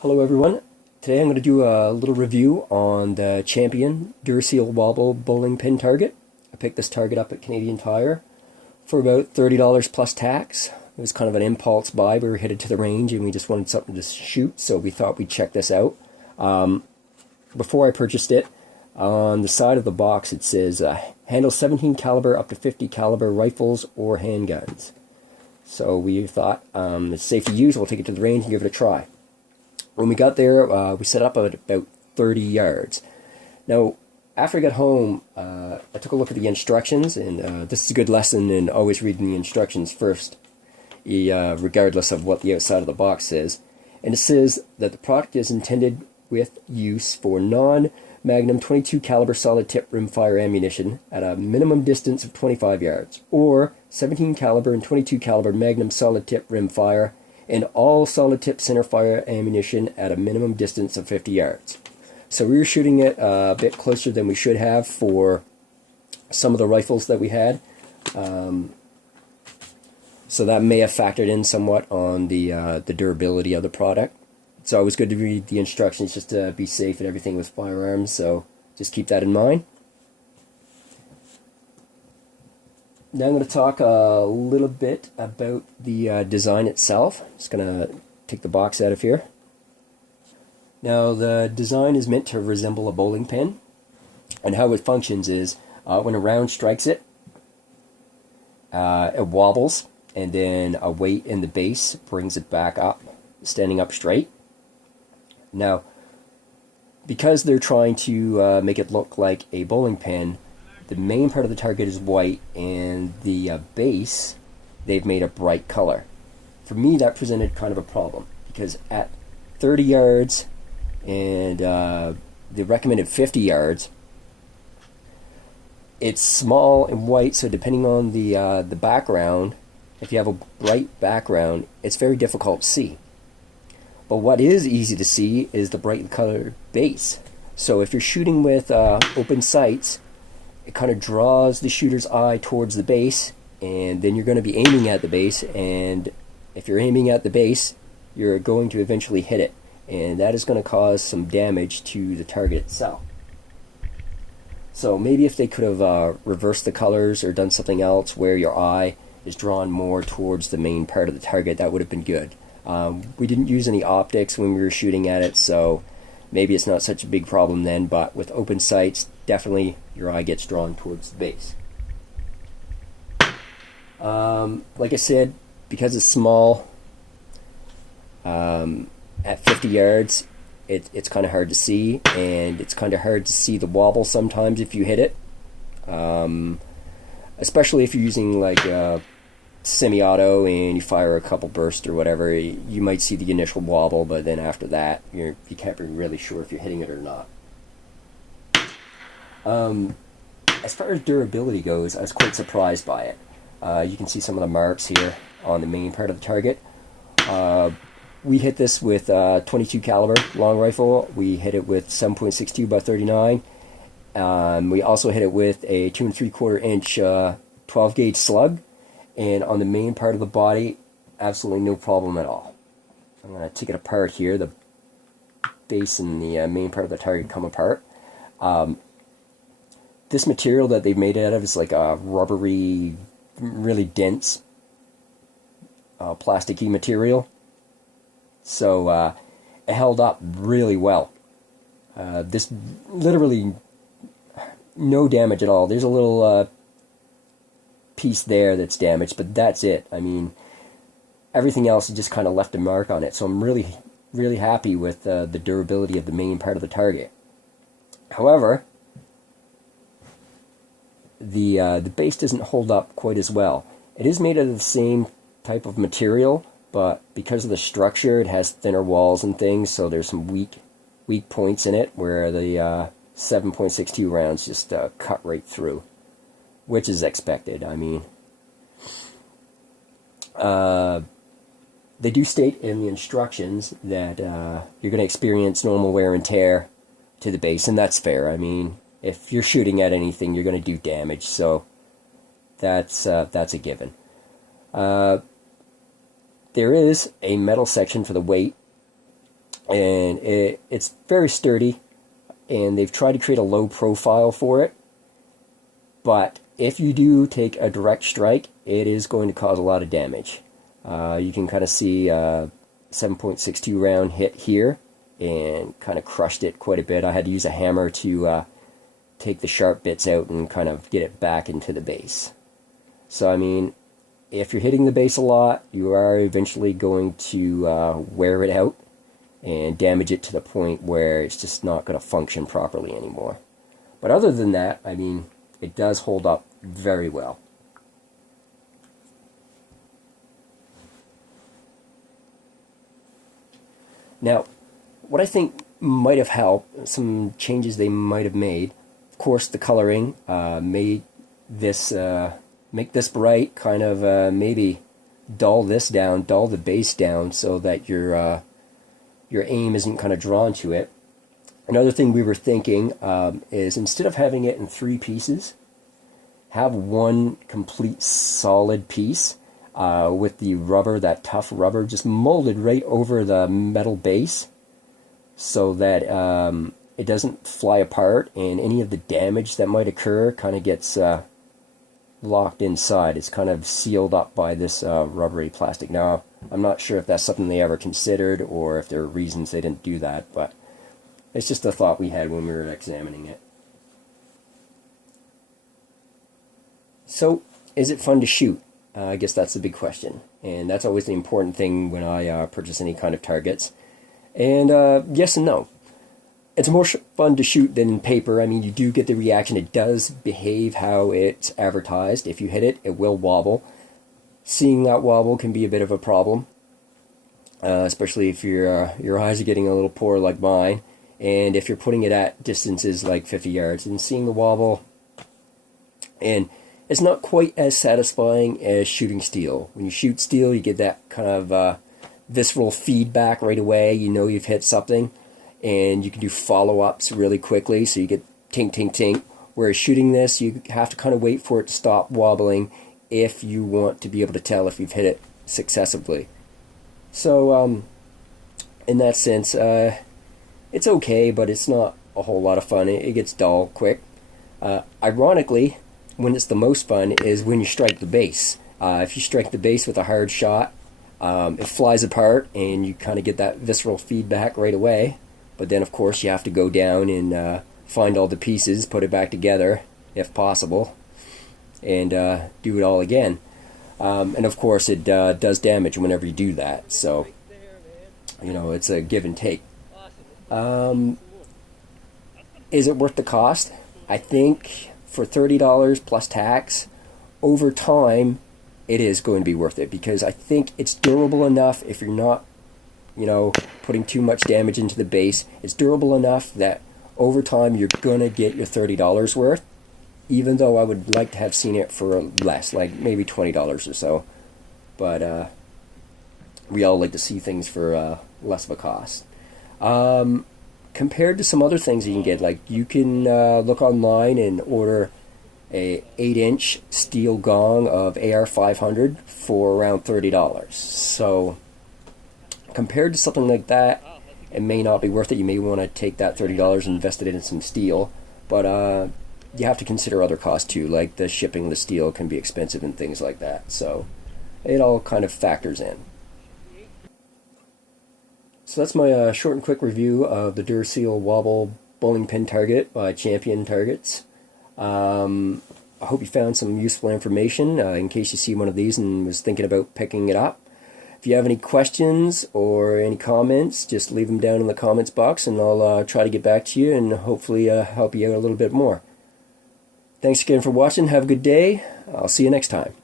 Hello everyone. Today I'm going to do a little review on the Champion Duraseal Wobble Bowling Pin target. I picked this target up at Canadian Tire for about $30 plus tax. It was kind of an impulse buy. We were headed to the range and we just wanted something to shoot, so we thought we'd check this out. Before I purchased it, on the side of the box it says handle 17 caliber up to 50 caliber rifles or handguns. So we thought it's safe to use. We'll take it to the range and give it a try. When we got there, we set up at about 30 yards. Now, after I got home, I took a look at the instructions, and this is a good lesson in always reading the instructions first, regardless of what the outside of the box says. And it says that the product is intended with use for non-magnum 22 caliber solid tip rimfire ammunition at a minimum distance of 25 yards, or 17 caliber and 22 caliber magnum solid tip rimfire and all solid tip centerfire ammunition at a minimum distance of 50 yards. So we were shooting it a bit closer than we should have for some of the rifles that we had. So that may have factored in somewhat on the durability of the product. It's always good to read the instructions just to be safe and everything with firearms, so just keep that in mind. Now I'm going to talk a little bit about the design itself. Just going to take the box out of here. Now the design is meant to resemble a bowling pin, and how it functions is when a round strikes it, it wobbles, and then a weight in the base brings it back up, standing up straight. Now, because they're trying to make it look like a bowling pin, the main part of the target is white, and the base, they've made a bright color. For me, that presented kind of a problem, because at 30 yards and the recommended 50 yards, it's small and white, so depending on the background, if you have a bright background, it's very difficult to see. But what is easy to see is the bright colored base. So if you're shooting with open sights, it kind of draws the shooter's eye towards the base, and then you're going to be aiming at the base, and if you're aiming at the base, you're going to eventually hit it, and that is going to cause some damage to the target itself. So maybe if they could have reversed the colors or done something else where your eye is drawn more towards the main part of the target, that would have been good. We didn't use any optics when we were shooting at it, so maybe it's not such a big problem then, but with open sights, definitely your eye gets drawn towards the base. Like I said, because it's small, at 50 yards, it's kind of hard to see, and it's kind of hard to see the wobble sometimes if you hit it. Especially if you're using like semi-auto and you fire a couple bursts or whatever, you might see the initial wobble, but then after that, you can't be really sure if you're hitting it or not. As far as durability goes, I was quite surprised by it. You can see some of the marks here on the main part of the target. We hit this with 22 caliber long rifle. We hit it with 7.62 by 39. We also hit it with a 2 3/4 inch 12 gauge slug, and on the main part of the body, absolutely no problem at all. I'm going to take it apart here. The base and the main part of the target come apart. This material that they've made it out of is like a rubbery, really dense, plasticky material. So it held up really well. This literally no damage at all. There's a little piece there that's damaged, but that's it. I mean, everything else just kind of left a mark on it. So I'm really happy with the durability of the main part of the target. However, the base doesn't hold up quite as well. It is made out of the same type of material, but because of the structure, it has thinner walls and things, so there's some weak points in it where the 7.62 rounds just cut right through, which is expected. I mean, they do state in the instructions that you're going to experience normal wear and tear to the base, and that's fair. I mean, if you're shooting at anything, you're going to do damage, so that's a given. There is a metal section for the weight, and it's very sturdy, and they've tried to create a low profile for it, but if you do take a direct strike, it is going to cause a lot of damage. You can kind of see 7.62 round hit here and kind of crushed it quite a bit. I had to use a hammer to take the sharp bits out and kind of get it back into the base. So I mean, if you're hitting the base a lot, you are eventually going to wear it out and damage it to the point where it's just not going to function properly anymore. But other than that, I mean, it does hold up very well. Now, what I think might have helped, some changes they might have made, of course the coloring made this, make this bright, kind of maybe dull this down, dull the base down so that your aim isn't kind of drawn to it. Another thing we were thinking is instead of having it in 3 pieces, have one complete solid piece with the rubber, that tough rubber, just molded right over the metal base so that it doesn't fly apart and any of the damage that might occur kind of gets locked inside. It's kind of sealed up by this rubbery plastic. Now, I'm not sure if that's something they ever considered or if there are reasons they didn't do that, but it's just a thought we had when we were examining it. So, is it fun to shoot? I guess that's the big question, and that's always the important thing when I purchase any kind of targets. And yes and no. It's more fun to shoot than paper. I mean, you do get the reaction. It does behave how it's advertised. If you hit it, it will wobble. Seeing that wobble can be a bit of a problem, especially if your eyes are getting a little poor like mine, and if you're putting it at distances like 50 yards and seeing the wobble. And it's not quite as satisfying as shooting steel. When you shoot steel, you get that kind of visceral feedback right away. You know you've hit something, and you can do follow-ups really quickly, so you get tink, tink, tink. Whereas shooting this, you have to kind of wait for it to stop wobbling if you want to be able to tell if you've hit it successively. So, in that sense, it's okay, but it's not a whole lot of fun. It gets dull quick. Ironically, when it's the most fun is when you strike the base. If you strike the base with a hard shot, it flies apart and you kind of get that visceral feedback right away. But then, of course, you have to go down and find all the pieces, put it back together, if possible, and do it all again. And, of course, it does damage whenever you do that. So, you know, it's a give and take. Is it worth the cost? I think for $30 plus tax, over time, it is going to be worth it, because I think it's durable enough if you're not, you know, putting too much damage into the base. It's durable enough that over time you're going to get your $30 worth, even though I would like to have seen it for less, like maybe $20 or so. But we all like to see things for less of a cost. Compared to some other things you can get, like you can look online and order a 8-inch steel gong of AR 500 for around $30. So compared to something like that, it may not be worth it. You may want to take that $30 and invest it in some steel, but you have to consider other costs too, like the shipping the steel can be expensive and things like that. So it all kind of factors in. So that's my short and quick review of the Duraseal Wobble Bowling Pin Target by Champion Targets. I hope you found some useful information in case you see one of these and was thinking about picking it up. If you have any questions or any comments, just leave them down in the comments box and I'll try to get back to you and hopefully help you out a little bit more. Thanks again for watching. Have a good day. I'll see you next time.